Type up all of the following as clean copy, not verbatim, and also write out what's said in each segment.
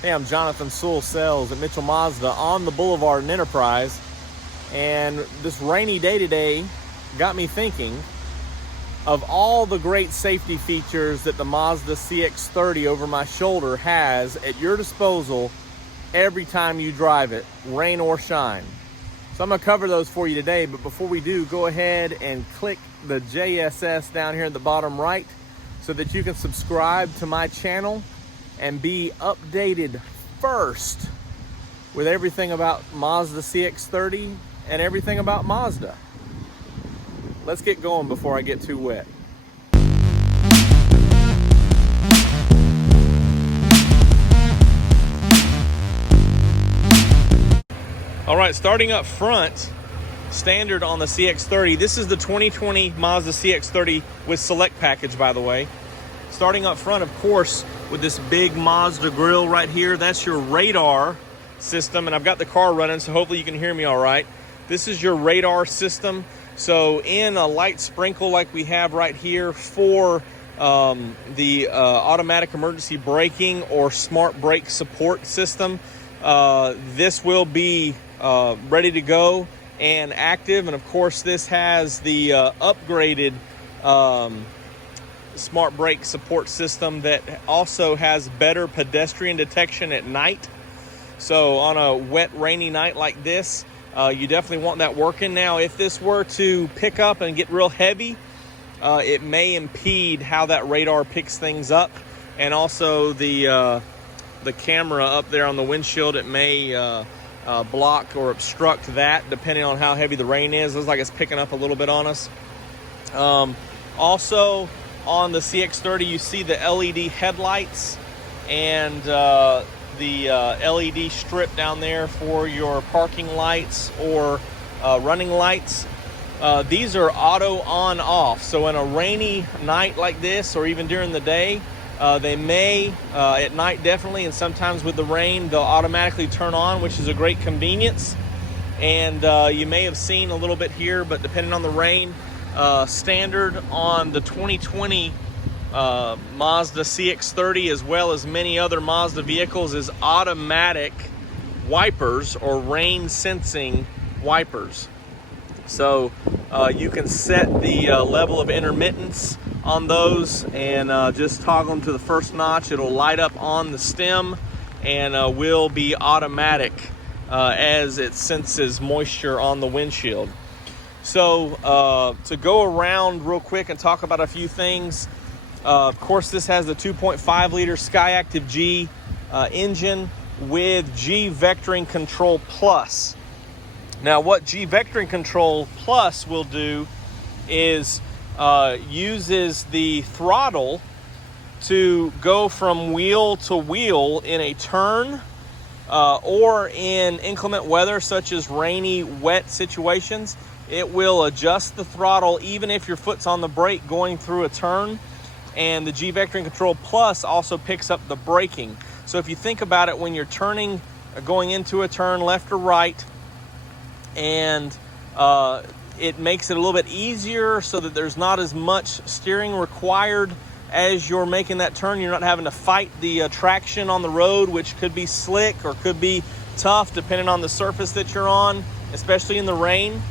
Hey, I'm Jonathan Sewell Sales at Mitchell Mazda on the Boulevard in Enterprise. And this rainy day today got me thinking of all the great safety features that the Mazda CX-30 over my shoulder has at your disposal every time you drive it, rain or shine. So I'm gonna cover those for you today, but before we do, go ahead and click the JSS down here at the bottom right so that you can subscribe to my channel and be updated first with everything about Mazda CX-30 and everything about Mazda. Let's get going before I get too wet. All right, starting up front, standard on the CX-30. This is the 2020 Mazda CX-30 with Select package, by the way. Starting up front, of course, with this big Mazda grille right here, that's your radar system, and I've got the car running, so hopefully you can hear me all right. This is your radar system. So in a light sprinkle like we have right here for the automatic emergency braking or smart brake support system, this will be ready to go and active. And of course, this has the upgraded smart brake support system that also has better pedestrian detection at night. So on a wet, rainy night like this, you definitely want that working. Now, if this were to pick up and get real heavy, it may impede how that radar picks things up, and also the camera up there on the windshield, it may block or obstruct that depending on how heavy the rain is. Looks like it's picking up a little bit on us. Also, on the CX-30, you see the LED headlights and the LED strip down there for your parking lights or running lights. These are auto on off. So in a rainy night like this, or even during the day, they may, at night definitely, and sometimes with the rain, they'll automatically turn on, which is a great convenience. And you may have seen a little bit here, but depending on the rain, standard on the 2020 Mazda CX-30 as well as many other Mazda vehicles is automatic wipers or rain sensing wipers. So you can set the level of intermittence on those and just toggle them to the first notch. It'll light up on the stem and will be automatic as it senses moisture on the windshield. So to go around real quick and talk about a few things, of course, this has the 2.5 liter SkyActiv G engine with G Vectoring Control Plus. Now, what G Vectoring Control Plus will do is uses the throttle to go from wheel to wheel in a turn or in inclement weather such as rainy, wet situations. It will adjust the throttle even if your foot's on the brake going through a turn. And the G Vectoring Control Plus also picks up the braking. So if you think about it, when you're turning, going into a turn left or right, and it makes it a little bit easier so that there's not as much steering required as you're making that turn. You're not having to fight the traction on the road, which could be slick or could be tough depending on the surface that you're on, especially in the rain.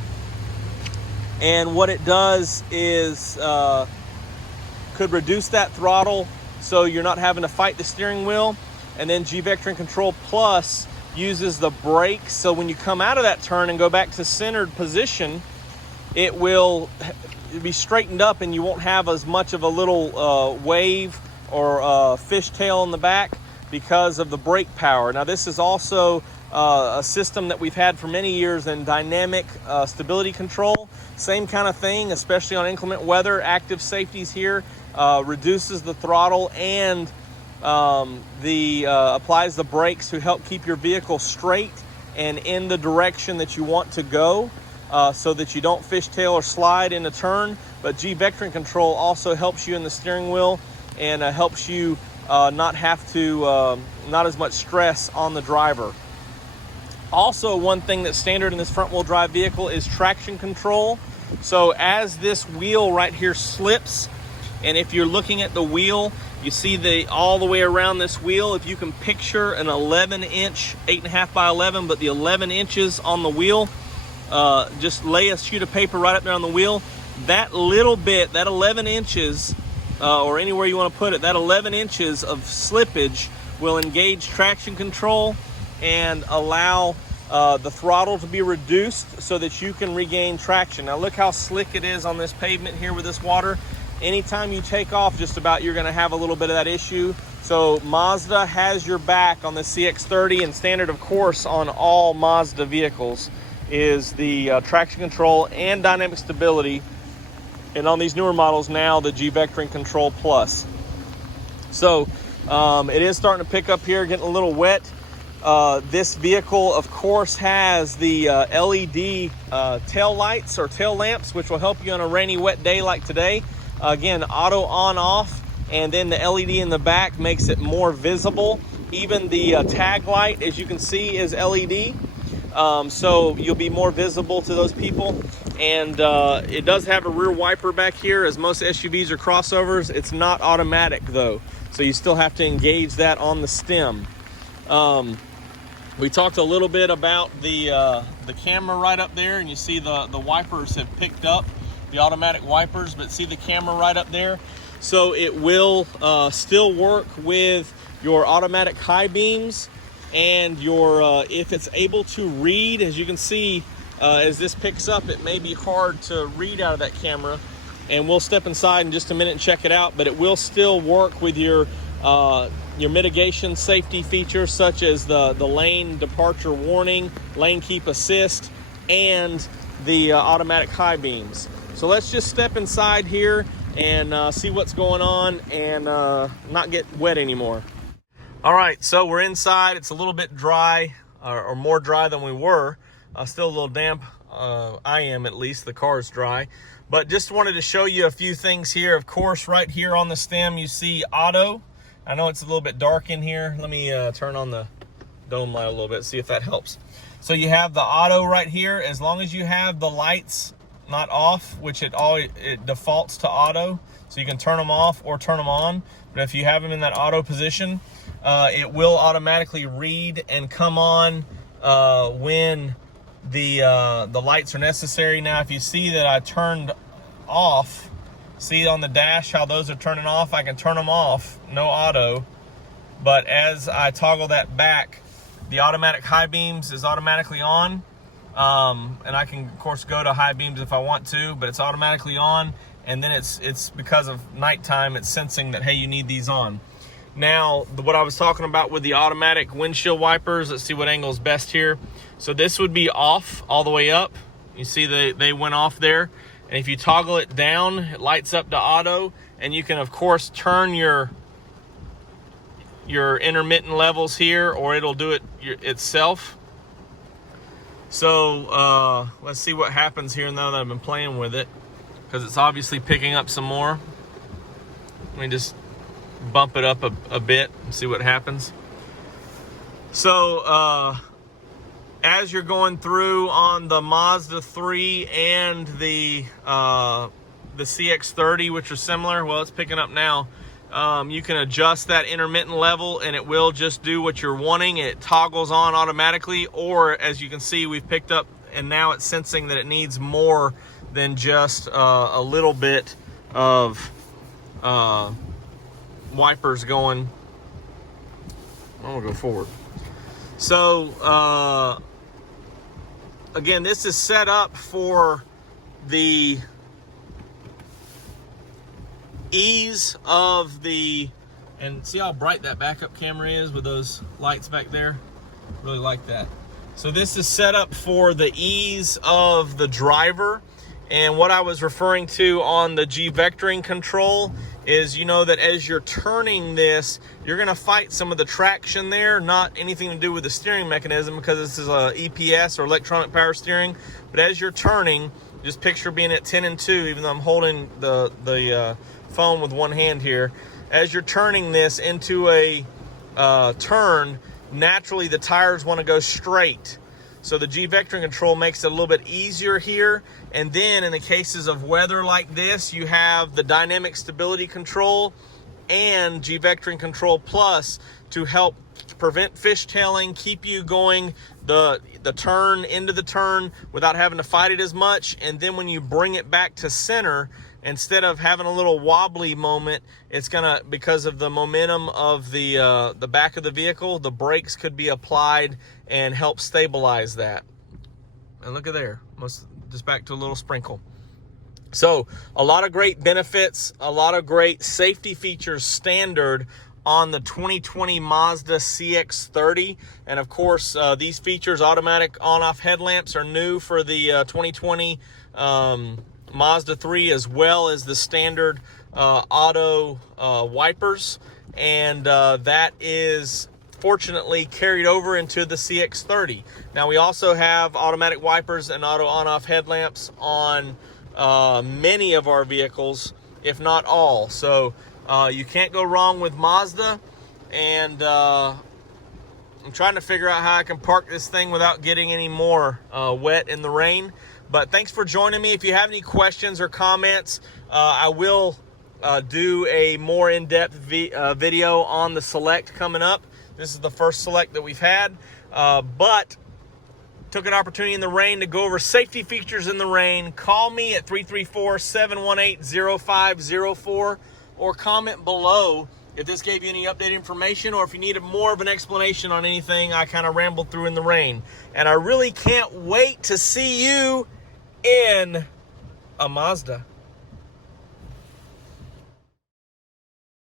And what it does is could reduce that throttle so you're not having to fight the steering wheel. And then G Vectoring Control Plus uses the brakes, so when you come out of that turn and go back to centered position, it will be straightened up and you won't have as much of a little wave or fishtail in the back because of the brake power. Now, this is also a system that we've had for many years in dynamic stability control. Same kind of thing, especially on inclement weather. Active Safety's here, reduces the throttle and applies the brakes to help keep your vehicle straight and in the direction that you want to go, so that you don't fishtail or slide in a turn. But G Vectoring Control also helps you in the steering wheel and helps you not have to, not as much stress on the driver. Also, one thing that's standard in this front-wheel drive vehicle is traction control. So as this wheel right here slips, and if you're looking at the wheel, You see all the way around this wheel. If you can picture an 11-inch, 8.5 by 11, but the 11 inches on the wheel, just lay a sheet of paper right up there on the wheel. That little bit, that 11 inches, or anywhere you want to put it, that 11 inches of slippage will engage traction control and allow the throttle to be reduced so that you can regain traction. Now look how slick it is on this pavement here with this water. Anytime you take off, just about, you're going to have a little bit of that issue. So Mazda has your back on the CX-30, and standard, of course, on all Mazda vehicles is the traction control and dynamic stability. And on these newer models now, the G-Vectoring Control Plus. So it is starting to pick up here, getting a little wet. This vehicle, of course, has the LED tail lights or tail lamps, which will help you on a rainy, wet day like today. Again, auto on off, and then the LED in the back makes it more visible. Even the tag light, as you can see, is LED. So you'll be more visible to those people. And it does have a rear wiper back here, as most SUVs or crossovers. It's not automatic though, so you still have to engage that on the stem. We talked a little bit about the camera right up there, and you see the wipers have picked up the automatic wipers, but see the camera right up there. So it will still work with your automatic high beams and your if it's able to read. As you can see, as this picks up, it may be hard to read out of that camera, and we'll step inside in just a minute and check it out, but it will still work with your mitigation safety features, such as the lane departure warning, lane keep assist, and the automatic high beams. So let's just step inside here and see what's going on and not get wet anymore. All right, so we're inside. It's a little bit dry, or more dry than we were. Still a little damp. I am, at least. The car is dry. But just wanted to show you a few things here. Of course, right here on the stem, you see auto. I know it's a little bit dark in here. Let me turn on the dome light a little bit, see if that helps. So you have the auto right here. As long as you have the lights not off, which it defaults to auto, so you can turn them off or turn them on. But if you have them in that auto position, it will automatically read and come on when the lights are necessary. Now, if you see that I turned off, see on the dash how those are turning off, I can turn them off, no auto. But as I toggle that back, the automatic high beams is automatically on. And I can, of course, go to high beams if I want to, but it's automatically on. And then it's because of nighttime, it's sensing that, hey, you need these on. Now, what I was talking about with the automatic windshield wipers, let's see what angle is best here. So this would be off all the way up. You see they went off there. And if you toggle it down, it lights up to auto. And you can, of course, turn your intermittent levels here, or it'll do it itself. So let's see what happens here now that I've been playing with it, because it's obviously picking up some more. Let me just bump it up a bit and see what happens. So as you're going through on the Mazda 3 and the CX-30, which are similar, well, it's picking up now. You can adjust that intermittent level, and it will just do what you're wanting. It toggles on automatically, or as you can see, we've picked up, and now it's sensing that it needs more than just a little bit of wipers going. I'm gonna go forward. So again, this is set up for the ease of the, and see how bright that backup camera is with those lights back there? Really like that. So this is set up for the ease of the driver. And what I was referring to on the G-Vectoring control is, you know, that as you're turning this, you're going to fight some of the traction there, not anything to do with the steering mechanism, because this is a EPS or electronic power steering. But as you're turning, just picture being at 10 and 2, even though I'm holding the phone with one hand here. As you're turning this into a turn, naturally the tires want to go straight. So the G-Vectoring control makes it a little bit easier here. And then in the cases of weather like this, you have the dynamic stability control and G-Vectoring Control Plus to help prevent fishtailing, keep you going the turn into the turn without having to fight it as much. And then when you bring it back to center, instead of having a little wobbly moment, it's gonna, because of the momentum of the back of the vehicle, the brakes could be applied and help stabilize that. And look at there, just back to a little sprinkle. So a lot of great benefits, a lot of great safety features standard on the 2020 Mazda CX-30. And of course, these features, automatic on-off headlamps, are new for the 2020 Mazda 3, as well as the standard auto wipers. And that is fortunately carried over into the CX-30. Now we also have automatic wipers and auto on-off headlamps on many of our vehicles, if not all. So you can't go wrong with Mazda. And I'm trying to figure out how I can park this thing without getting any more wet in the rain. But thanks for joining me. If you have any questions or comments, I will do a more in-depth video on the Select coming up. This is the first Select that we've had, but took an opportunity in the rain to go over safety features in the rain. Call me at 334-718-0504 or comment below if this gave you any updated information, or if you needed more of an explanation on anything I kind of rambled through in the rain. And I really can't wait to see you in a Mazda.